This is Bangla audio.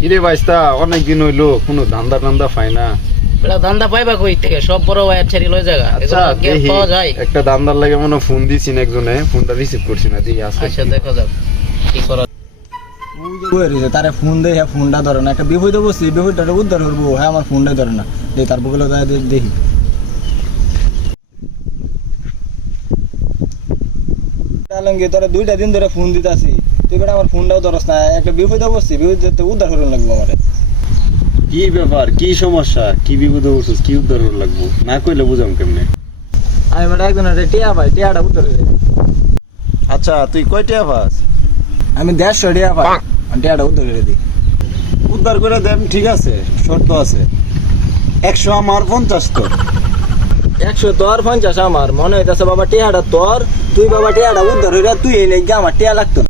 কিরে ভাইস্তা অনেকদিন হইলো কোনো ধান্দা টান্দা পাই না। বেটা ধান্দা পাইবা কই থেকে? সব বড় ওয়ার ছেড়ে লয় জায়গা আচ্ছা দেখি, পাওয়া যায়। একটা ধান্দার লাগে মনে হয় ফোন দিছি না, একজনে ফোনটা রিসিভ করছি না, দেখি আছে আচ্ছা কি। দেখা যাক কি করা। তারে ফোন দেয়, হ্যাঁ ফোনটা ধরে না। একটা বিপদে বসছি, বিপদটা উদ্ধার করবো, হ্যাঁ আমার ফোনটাই ধরে না। তার বগলে দেখি আলমগীর, তোরা 2টা দিন ধরে ফোন দিতে আসি, তুই বেটা আমার ফোনটাও ধরস না। একটা বিপদে বসছি, বিপদ উদ্ধার করে লাগবো আমার। কি ব্যাপার, কি সমস্যা, কি বিপদে উঠছিস, কি উদ্ধার হওয়ার লাগবো, না কইলে বুঝাম কেমনে? আমি বেটা একজনের টিয়া পাই, টিয়াটা উদ্ধার করে। আচ্ছা তুই কয়টা পাস? আমি 150 টিয়া পাই, টিয়াটা উদ্ধার করে দিই। উদ্ধার করে দেন, ঠিক আছে, শর্ত আছে। 100 আমার, 50 তো। 100 তোর, 50 আমার। মনে হইতেছে বাবা টিয়াটা তোর, তুই বাবা টিয়াটা উদ্ধার হইরা তুই এই লেগে আমার টিয়া লাগতো